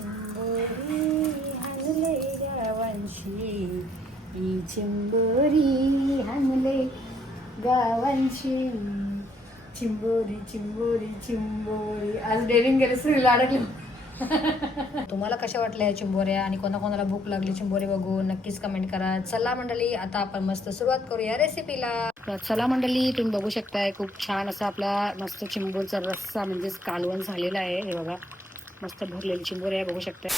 चिंबोरी हाणले गावांशी ही चिंबोरी हाणले गावांशी चिंबोरी चिंबोरी चिंबोरी आज डेरिंग गेले स्त्रीला अडकले तुम्हाला कशा वाटल्या या चिंबोऱ्या आणि कोणाकोणाला भूक लागली चिंबोरी बघून? नक्कीच कमेंट करा. चला मंडळी आता आपण मस्त सुरुवात करूया रेसिपीला तर चला मंडळी तुम्ही बघू शकताय खूप छान असा आपला मस्त चिंबोरचा रस्सा म्हणजेच कालवण झालेला आहे. हे बघा. मस्त भरलेली चिंबोरी आहे बघू शकता.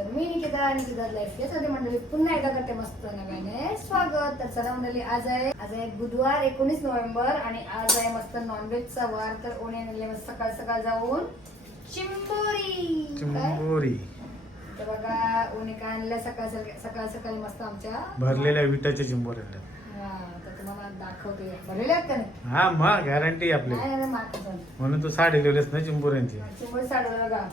तर मी निकिता आणि निकिता लाईफ यासाठी मंडळी पुन्हा एकदा करते मस्त नव्याने स्वागत. तर चला मंडळी आज आहे आज आहे बुधवार एकोणीस नोव्हेंबर आणि आज आहे मस्त नॉनव्हेजचा वार. तर ओणे नेले मस्त सकाळ सकाळ जाऊन चिंबोरी. चिंबोरी. तर बघा ओणे काय आणलं? सकाळ सकाळ सकाळ मस्त आमच्या भरलेल्या विटाच्या चिंबोऱ्या हा, तर तुम्हाला दाखवते. भरलेले आहेत का नाही? हा मग गॅरंटी आपली. म्हणून तू साडी लिहिलेस ना चिंबोऱ्यांची. चिंबोरी साडीला बघा.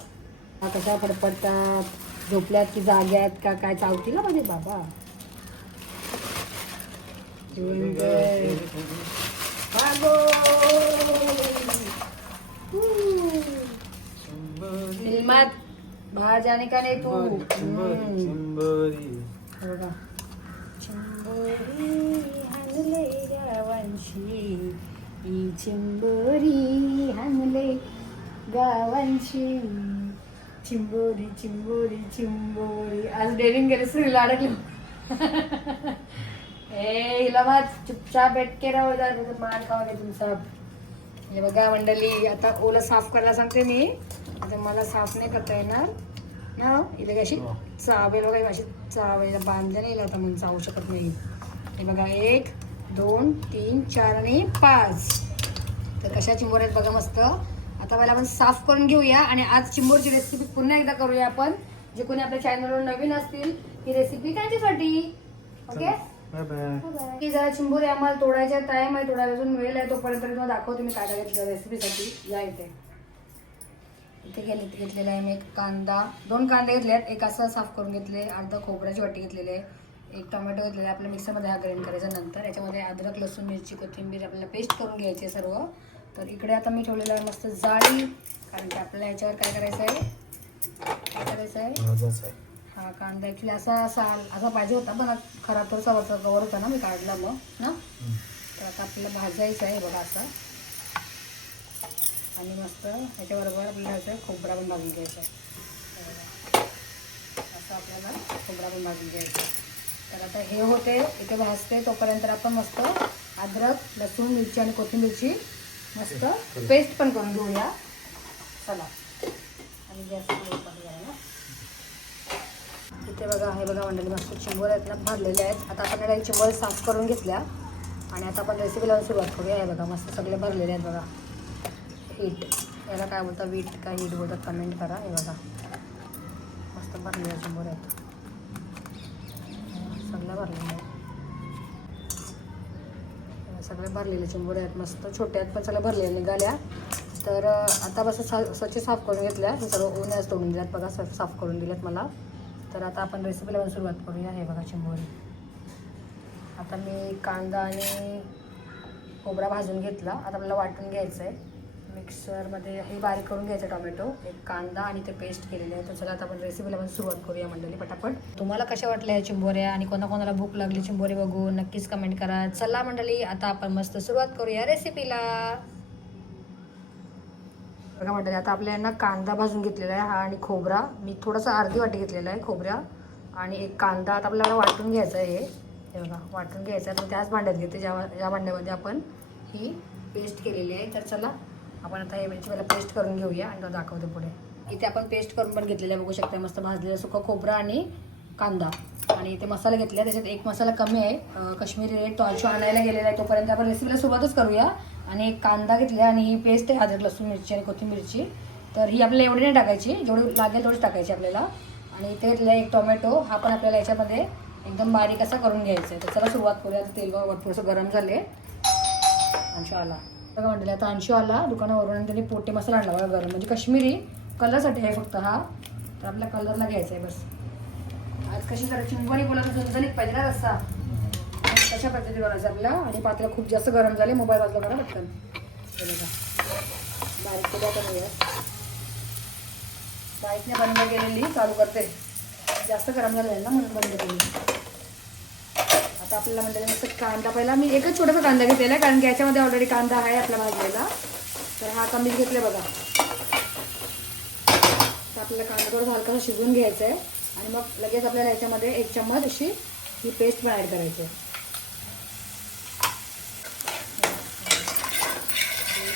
कशा पडपडतात झोपल्यात की जाग्यात का काय चावतील ना माझे बाबा. फिल्मात बाहेर जाणे का नाही तू. हे बघा. गावांशी ही चिंबोरी हाणले गावांशी. चिंबोरी चिंबोरी चिंबोरी. आज डेरिंग गेले स्त्रीला अडकले. ए हिला मग चुपचाप बेटके राहू द्या मार खावा तुमचा हे बघा मंडळी आता ओलं साफ करायला सांगते मी. आता मला साफ नाही करता येणार. ना? इथे कशी हो. चावेल वगैरे अशी चावेल. बांधल्या नाही आता म्हणून चावू शकत नाही. हे बघा एक दोन तीन चार आणि पाच. तर कशा चिंबोर आहेत बघा मस्त. आता पहिला आपण साफ करून घेऊया आणि आज चिंबोरची रेसिपी पुन्हा एकदा करूया आपण. जे कोणी आपल्या चॅनलवर नवीन असतील ही रेसिपी त्यांच्यासाठी. ओके बाय बाय की जरा चिंबोरी आम्हाला तोडायच्या टाइम आहे थोडा अजून वेळ आहे तोपर्यंत तुम्हाला दाखवते मी काय घेतलं रेसिपीसाठी या इथे. इथे गेले घेतलेला आहे मी एक कांदा. दोन कांदे घेतले आहेत एक असं साफ करून घेतले अर्धा खोबऱ्याची वाटी घेतलेली आहे एक टोमॅटो घेतलेला आहे आपल्या मिक्सरमध्ये हा ग्राइंड करायचा नंतर. याच्यामध्ये अद्रक लसूण मिरची कोथिंबीर आपल्याला पेस्ट करून घ्यायची सर्व. तर इकडे आता मी ठेवलेलं आहे मस्त जाळी कारण की आपल्याला याच्यावर काय करायचं आहे? काय करायचं आहे? हा कांदा ॲक्च्युली असा असा असा पाहिजे होता पण खराब थोडासा वरचा कवर होता ना मी काढला मग ना? तर आता आपल्याला भाजायचं आहे बघा असा. आणि मस्त ह्याच्याबरोबर आपल्याला खोबरा पण भाजून घ्यायचा. असं आपल्याला खोबरा पण भाजून घ्यायचा. तर आता हे होते इथे भाजते तोपर्यंत आपण मस्त अद्रक लसूण मिरची आणि कोथिंबीरची मस्त. पेस्ट पण करून घेऊया. चला. आणि गॅस इथे बघा हे बघा मंडळी मस्त चिंबोर आहेत ना भरलेले आहेत. आता आपण याला चिंबोर साफ करून घेतल्या. आणि आता आपण रेसिपी लावून सुरुवात करूया. हे बघा मस्त सगळे भरलेले आहेत बघा. हीट. याला काय बोलतात? वीट का हीट बोलतात? कमेंट करा. हे बघा. मस्त भरलेले चिंबोर आहेत. सगळं भरलेलं आहे. सगळ्या भरलेल्या चिंबोड्या आहेत मस्त छोटे आहेत पण सगळ्या भरलेल्या निघाल्या. तर आता बस सा- स्वच्छ साफ करून घेतल्या. सर्व उन्हाच तोडून दिल्यात बघा स- साफ करून दिल्यात मला. तर आता आपण रेसिपी लावून सुरुवात करूया. हे बघा चिंबोरी. आता मी कांदा आणि खोबरा भाजून घेतला. आता आपल्याला वाटून घ्यायचं आहे मिक्सरमध्ये हे बारीक करून घ्यायचं टोमॅटो. एक कांदा आणि ते पेस्ट केलेले आहे. तर चला आता आपण रेसिपीला आपण सुरुवात करूया मंडळी पटापट. तुम्हाला कशा वाटल्या या चिंबोऱ्या आणि कोणाकोणाला भूक लागली चिंबोरे बघून नक्कीच कमेंट करा. चला मंडळी आता आपण मस्त सुरुवात करूया रेसिपीला बघा मंडळी आता आपल्या यांना कांदा भाजून घेतलेला आहे हा आणि खोबरा. मी थोडासा अर्धी वाटी घेतलेला आहे खोबऱ्या. आणि एक कांदा आता आपल्याला वाटून घ्यायचा आहे हे. बघा वाटून घ्यायचं आहे. तर त्याच भांड्यात घेते ज्या ज्या भांड्यामध्ये आपण ही पेस्ट केलेली आहे. तर चला आपण आता हे याची पेस्ट करून घेऊया आणि तो पुढे. इथे आपण पेस्ट करून पण घेतलेलं आहे बघू शकता मस्त भाजलेलं सुकं खोबरं आणि कांदा. आणि इथे मसाला घेतला त्याच्यात एक मसाला कमी आहे कश्मीरी रेड तो आणायला गेलेला आहे तोपर्यंत आपण रेसिपीला सुरुवातच करूया. आणि एक कांदा घेतला आणि ही पेस्ट आहे अद्रक लसूण मिरची आणि कोथिंबीरची तर ही आपल्याला एवढी नाही टाकायची जेवढी लागेल तेवढीच टाकायची आपल्याला. आणि इथे घेतलेला एक टोमॅटो हा पण आपल्याला याच्यामध्ये एकदम बारीक असा करून घ्यायचा आहे. तर चला सुरुवात करूया तेल थोडंसं गरम झाले. अंशू आला. बघा म्हटलं आता अंशू आला दुकानावरून आणि त्यांनी पोटे मसाला आणला बघा गरम. म्हणजे काश्मीरी कलरसाठी आहे फक्त हा. तर आपल्या कलरला घ्यायचा आहे बस. आज कशी जरा चिंबरी बोलायला झणझणीत पाहिजे ना रस्सा. कशा पद्धतीने बनवायचं आपल्या आणि पात्र खूप जास्त गरम झाले मोबाईल वाजला बरं पटकन. बारीक केल्या बाईकने बंद केलेली चालू करते. जास्त गरम झालं आहे ना म्हणून बंद केली आता आपल्याला म्हणजे मस्त कांदा पहिला मी एकच छोटासा कांदा घेतलेला आहे कारण की याच्यामध्ये ऑलरेडी कांदा आहे आपला भाजलेला. तर हा आता घेतलं घेतले बघा. तर आपल्याला कांदा थोडं हलकासा शिजवून घ्यायचा आहे आणि मग लगेच आपल्याला याच्यामध्ये एक चम्मच अशी ही पेस्ट पण ॲड करायची आहे.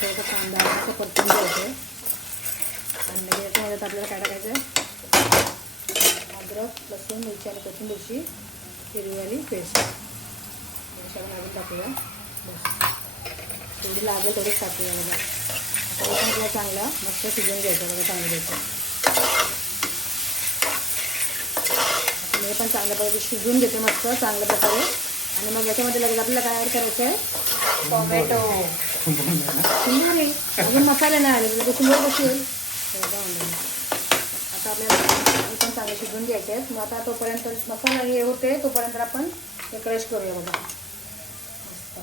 थोडासा कांदा असं परतून घ्यायचं आहे आणि लगेच याच्यामध्ये आपल्याला काय टाकायचं आहे अद्रक लसूण मिरची आणि कोथिंबीरची. हिरवीवाली पेस्ट. थोडीशी आपण अजून टाकूया. बस. तेवढी लागेल तेवढीच टाकूया बघा. आता पण आपल्याला चांगला मस्त शिजवून घ्यायचं बघा चांगलं घ्यायचं आता मी हे पण चांगल्या प्रकारे शिजून घेते मस्त चांगल्या प्रकारे. आणि मग याच्यामध्ये लगेच आपल्याला काय ॲड करायचं आहे टोमॅटो सुंदर अजून मसाले नाही आले म्हणजे कशी बसेल आता आपल्याला पण चांगले शिजून घ्यायचे आहेत. मग आता तोपर्यंत मसाला हे होते तोपर्यंत आपण हे क्रश करूया बघा. मस्त.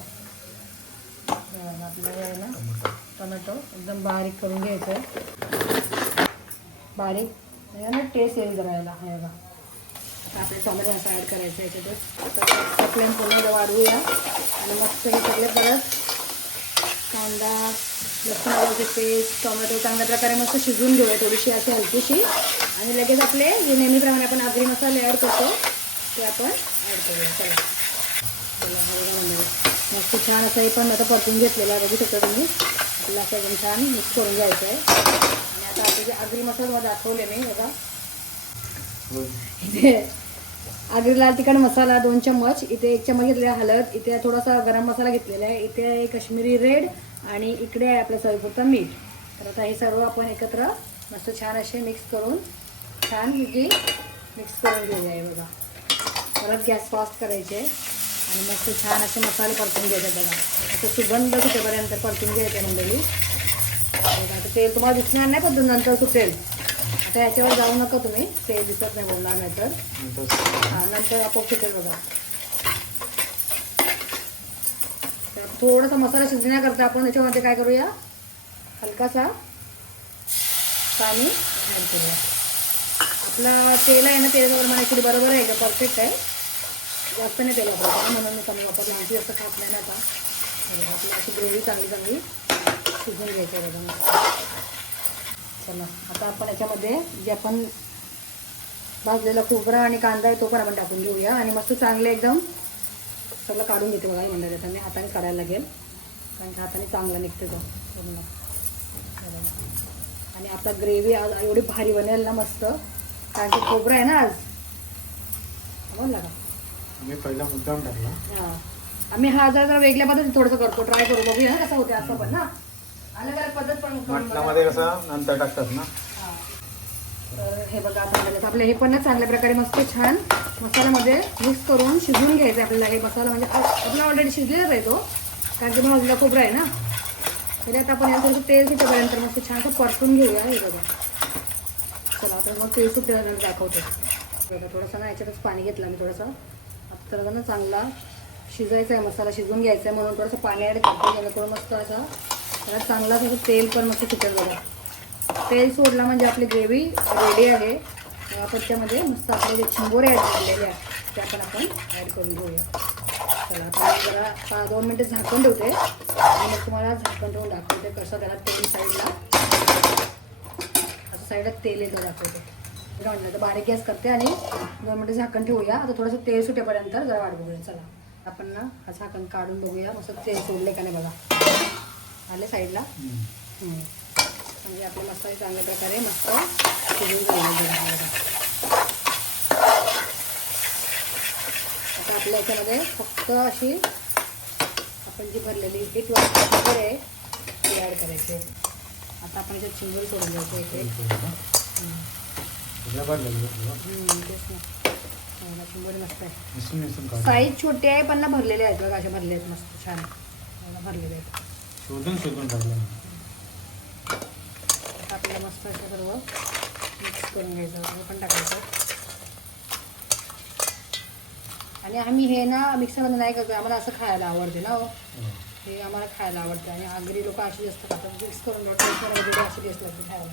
आपल्याला आहे ना टोमॅटो एकदम बारीक करून घ्यायचं आहे बारीक. ना टेस्ट येईल जरायला हे बघा. आपले टोमॅटो असं ॲड करायचं याच्यातच आता फ्लेम पूर्ण वाढवूया. आणि मग हे सगळे परत कांदा लसूण आल्याची पेस्ट टोमॅटो चांगल्या प्रकारे मस्त शिजवून घेऊया थोडीशी अशी हलकीशी. आणि लगेच आपले जे नेहमीप्रमाणे आपण आगरी मसाले ॲड करतो ते आपण ॲड करूया. चला. हे. मस्त छान असं हे पण आता परतून घेतलेलं आहे. बघू शकता तुम्ही. आपल्याला असं एकदम छान मिक्स करून घ्यायचं आहे आणि आता आपले जे आगरी मसाले दाखवले मी बघा. इथे आगरी लाल तिखट मसाला दोन चम्मच इथे एक चम्मच घेतलेला हळद इथे थोडासा गरम मसाला घेतलेला आहे. इथे काश्मीरी रेड आणि इकडे आहे आपलं चवीपुरतं मीठ. तर आता हे सर्व आपण एकत्र मस्त छान असे मिक्स करून छान जी मिक्स करून घेऊया हे बघा. परत गॅस फास्ट करायचे आणि मस्त छान असे मसाले परतून घ्यायचे बघा. असं सुगंध सुटेपर्यंत परतून घ्यायचे मंडळी. बघा आता तेल तुम्हाला दिसणार नाही पण नंतर सुटेल. आता याच्यावर जाऊ नका तुम्ही तेल दिसत नाही बोलणार नाही तर हा नंतर आपोआप सुटेल बघा तर थोडासा मसाला शिजण्याकरता आपण याच्यामध्ये काय करूया? हलकासा पाणी ॲड करूया. आपला तेल आहे ना तेलाचं प्रमाण ॲक्च्युली बरोबर आहे का परफेक्ट आहे. जास्त नाही तेल वापरायचं म्हणून मी चांगलं वापरलं. आणखी जास्त खात नाही ना आता. आपली अशी ग्रेव्ही चांगली चांगली शिजून घ्यायची आहे बघा. चला आता आपण याच्यामध्ये जे आपण भाजलेला खोबरा आणि कांदा आहे तो पण आपण टाकून घेऊया. आणि मस्त चांगले एकदम सगळं काढून घेते बघा म्हणतात आता मी हाताने काढायला लागेल. कारण की हाताने चांगलं निघते तो पूर्ण. आणि आता ग्रेव्ही आज एवढी भारी बनेल ना मस्त. कारण की खोबरं आहे ना आज. बोलला का मी पहिला मुद्दाम टाकला. हां. आम्ही हा जरा जरा वेगळ्या पद्धतीने थोडंसं करतो. ट्राय करू बघूया ना कसं होते असं पण ना. अलग अलग पद्धत पण. मटणामध्ये कसं नंतर टाकतात ना. हे बघा आता झालं आपलं हे पण ना चांगल्या प्रकारे मस्त छान मसाल्यामध्ये मिक्स करून शिजवून घ्यायचं आपल्याला. हे मसाला म्हणजे आपला ऑलरेडी शिजलेलाच आहे तो. कारण की भाजला खोबरा आहे ना. तरी आता आपण याला तेल सुटेपर्यंत मस्त छान असं परतून घेऊया. हे बघा. चला आता मग तेल सुटेपर्यंत दाखवते. बघा थोडंसं ना याच्यातच पाणी घेतलं मी थोडंसं. आता त्याला ना चांगला शिजायचा आहे मसाला शिजवून घ्यायचा आहे म्हणून थोडंसं पाणी ॲड करतो. जेणेकरून मस्त असा त्याला चांगला असं तेल पण मस्त सुटेल बघा. तेल सोडला म्हणजे आपली ग्रेव्ही रेडी आहे. आपण त्यामध्ये मस्त आपले जे चिंबोरे ॲड केलेले आहेत ते आपण आपण ॲड करून घेऊया. चला आता जरा पा दोन मिनटं झाकून ठेवते. आणि मग तुम्हाला झाकण ठेवून दाखवते कसं त्याला तेल साईडला साईडला तेल येतं दाखवते. म्हणलं तर बारीक गॅस करते आणि दोन मिनिटं झाकण ठेवूया. आता थोडंसं तेल सुटेपर्यंत जरा वाट बघूया चला आपण ना हा झाकण काढून बघूया. मस्त तेल सोडले का नाही बघा. आले साईडला. म्हणजे आपले मसाले चांगल्या प्रकारे मस्त शिजून जाईल आता आपल्या याच्यामध्ये फक्त अशी आपण जी भरलेली बीट वगैरे आहे ती ॲड करायची आहे. आता आपण याच्यात चिंबोरी सोडून द्यायची इथे. चिंबोरी मस्त आहे. साईज छोटी आहे पण ना भरलेले आहेत बघा असे भरले आहेत मस्त छान. भरलेले आहेत. शोधून शोधून टाकलं आता मस्त असं सर्व मिक्स करून घ्यायचं सर्व पण टाकायचं. आणि आम्ही हे ना मिक्सरमध्ये नाही करतो आम्हाला असं खायला आवडते ना हो. हे आम्हाला खायला आवडतं आणि आगरी लोक अशी जास्त खातात मिक्स करून टेस्टमध्ये अशी टेस्ट लागते खायला.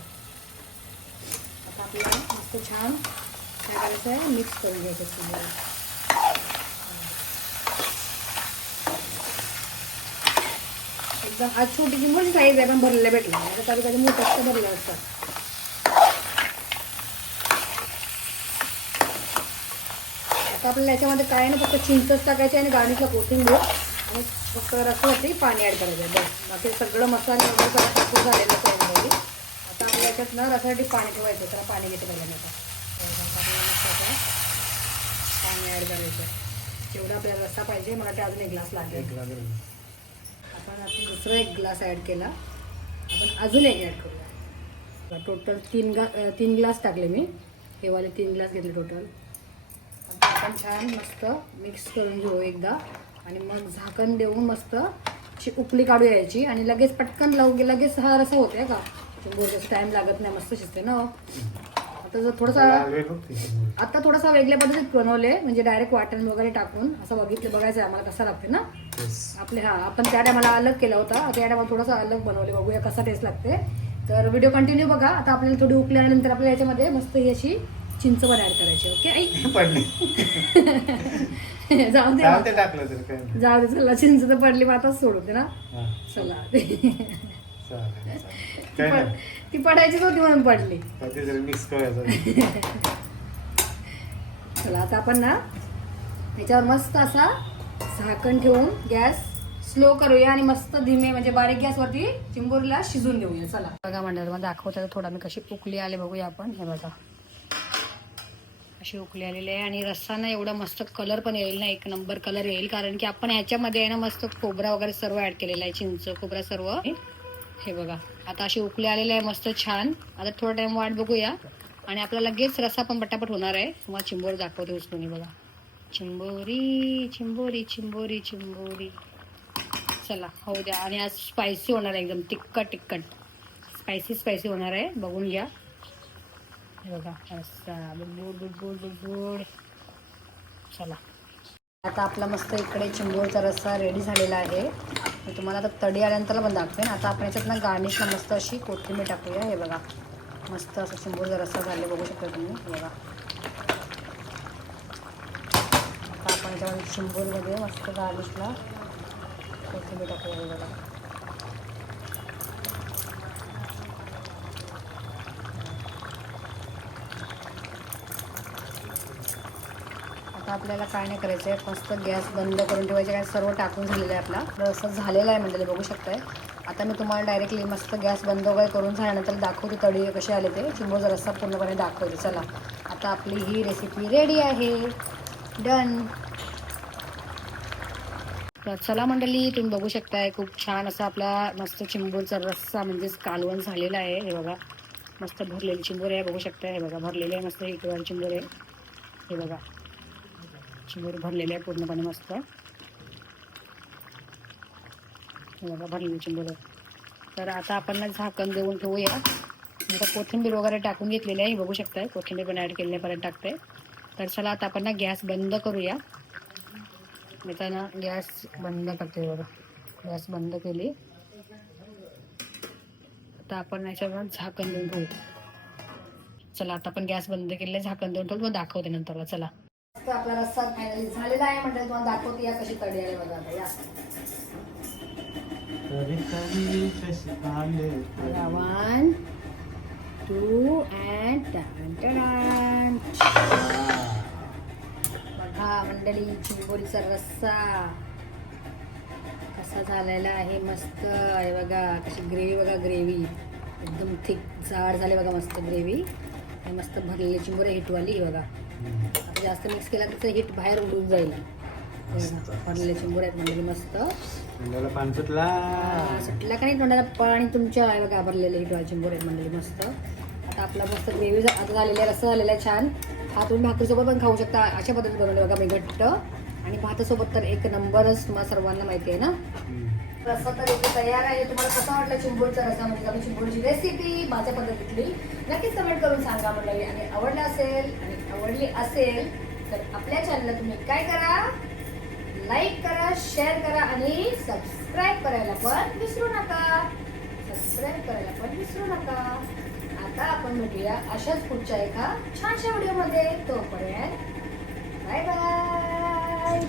आता आपल्याला मस्त छान काय करायचं आहे मिक्स करून घ्यायचं सगळं एकदम आज छोटीची मोठी साईज आहे पण भरलेल्या भेटल्या आता कधी कधी मोठ्या असतं भरलेलं आता आपल्याला याच्यामध्ये काय ना फक्त चिंचच टाकायची आणि गार्निशला कोथिंबीर आणि फक्त रसवरती पाणी ॲड करायचं आहे. बस. बाकी सगळं मसाले वगैरे सगळं टाकून झालेलं आहे आता आपल्या याच्यात ना रसासाठी पाणी ठेवायचं त्याला पाणी घेते पहिल्यांदा आता. पाणी ॲड करायचं आहे. जेवढा आपल्याला रस्ता पाहिजे मला ते अजून एक ग्लास लागेल. एक लागेल आपण आता दुसरा एक ग्लास ॲड केला आपण अजून एक ॲड करूया टोटल तीन गा तीन ग्लास टाकले मी हे वाले तीन ग्लास घेतले टोटल आता आपण छान मस्त मिक्स करून घेऊ एकदा आणि मग झाकण देऊन मस्त अशी उकळी काढू यायची आणि लगेच पटकन लव लगेच हा रसा होते का बोलतो टाईम लागत नाही मस्त शिजते ना आता जर थोडासा. आता थोडासा वेगळ्या पद्धतीत बनवले म्हणजे डायरेक्ट वाटण वगैरे टाकून असं बघितलं बघायचं आम्हाला कसा लागते ना. आपले हा आपण त्या टायमाला अलग केला होता. त्या टायमाला थोडासा अलग बनवले बघूया कसा टेस्ट लागते. तर व्हिडिओ कंटिन्यू बघा. आता आपल्याला थोडी उकली आल्यानंतर आपल्याला याच्यामध्ये मस्त ही अशी चिंच पण ऍड करायची ओके आई. जाऊ दे. जाऊ दे चला चिंच तर पडली मग आताच सोडू दे ना. चला. काय नाही. ती पडायचीच होती म्हणून पडली. कधी जरी मिक्स करायचं चला आता आपण ना याच्यावर मस्त असा झाकण ठेवून गॅस स्लो करूया आणि मस्त धीमे म्हणजे बारीक गॅसवरती चिंबोरीला शिजून देऊया चला. बघा मंडळ मला दाखवता थोडा. मी कशी उकली आले बघूया आपण. हे बघा. अशी उकली आलेली आहे आणि रस्साना एवढा मस्त कलर पण येईल ना. एक नंबर कलर येईल. कारण की आपण ह्याच्यामध्ये आहे ना मस्त खोबरा वगैरे सर्व ऍड केलेला आहे. चिंच खोबरा सर्व. हे बघा. आता असे उकले आलेले आहे मस्त छान. आता थोडा टाइम वाट बघूया. आणि आपला लगेच रस्सा पण पटापट होणार आहे. तुम्हाला चिंबोर दाखवते उचलून बघा. चिंबोरी चिंबोरी चिंबोरी चिंबोरी. चला हो द्या. आणि आज स्पायसी होणार आहे एकदम तिखट तिखट. स्पायसी स्पायसी होणार आहे. बघून घ्या. बघा रस्सा. बुडबुड बुडबुड बुडबुड चला. आता आपला मस्त इकडे चिंबोरचा रस्सा रेडी झालेला आहे. मी तुम्हाला आता तडी आल्यानंतर पण दाखवेन. आता आपण याच्यात ना गार्निशला मस्त अशी कोथिंबीर टाकूया. हे बघा. मस्त असं चिंबोरचा रस्सा झाले बघू शकता तुम्ही. बघा. आता आपण याच्यामध्ये चिंबोरमध्ये मस्त गार्निशला कोथिंबीर टाकूया. हे बघा. आपल्याला काय नाही करायचं आहे मस्त गॅस बंद करून ठेवायचे काय सर्व टाकून झालेलं आहे आपला. असं झालेला आहे म्हणजे बघू शकताय. आता मी तुम्हाला डायरेक्टली मस्त गॅस बंद वगैरे करून झाल्यानंतर दाखवते तळी कसे आले ते. चिंबोचा रस्सा पूर्णपणे दाखवते चला. आता आपली ही रेसिपी रेडी आहे. डन तर चला मंडळी तुम्ही बघू शकताय खूप छान असा आपला मस्त चिंबूरचा रस्सा म्हणजेच कालवण झालेला आहे. हे बघा मस्त भरलेली चिंबूर आहे बघू शकताय. हे बघा भरलेले आहे मस्त इकडे चिंबूर आहे हे बघा. चिंबोर भरलेले आहे पूर्णपणे मस्त. बघा भरलेले चिंबोर तर आता आपण ना झाकण देऊन ठेवूया. आता कोथिंबीर वगैरे टाकून घेतलेली आहे बघू शकताय. कोथिंबीर पण ॲड केल्यापर्यंत टाकते. तर चला आता आपण ना गॅस बंद करूया. मी तर ना गॅस बंद करते बघा. गॅस बंद केली. आता आपण याच्यावर झाकण देऊन ठेवू. चला आता आपण गॅस बंद केले झाकण देऊन ठेवू मग दाखवते नंतर चला. तर आपला रस्सा फायनली झालेला आहे म्हणजे तुम्हाला दाखवते या कशी कढी आहे बघा आता या. बघा, one, two, and dun, dun, dun. बघा मंडळी चिंबोरीचा रस्सा. कसा झालेला आहे मस्त. आहे बघा कशी ग्रेव्ही बघा ग्रेव्ही. एकदम थिक जाड झाले बघा मस्त ग्रेव्ही. मस्त भरलेली चिंबोरी हिटवाली बघा. आता जास्त मिक्स केला तर हिट बाहेर उडून जाईल. आहेत मस्त. पाणी सुटला. आ, सुटला का नाही तोंडाला? पाणी तुमच्या आहे बघा भरलेले हिटवा चिंबोरे आहेत मंडळी मस्त. आता आपला मस्त ग्रेव्ही आता झालेला आहे रस्सा झालेला आहे छान. हा तुम्ही भाकरीसोबत पण खाऊ शकता. अशा पद्धतीने बनवले बघा मी घट्ट. आणि भातासोबत तर एक नंबरच तुम्हाला सर्वांना माहिती आहे ना. रस्सा तर इथे तयार आहे. तुम्हाला कसा वाटला चिंबोरचा रस्सा? म्हणजे आम्ही चिंबोरची रेसिपी माझ्या पद्धतीतली नक्कीच कमेंट करून सांगा म्हटलं. आणि आवडला असेल आणि आवडली असेल तर आपल्या चॅनलला तुम्ही काय करा? लाईक करा शेअर करा आणि सबस्क्राईब करायला पण विसरू नका. सबस्क्राईब करायला पण विसरू नका. आता आपण भेटूया अशाच पुढच्या एका छानशा व्हिडिओमध्ये तोपर्यंत बाय बाय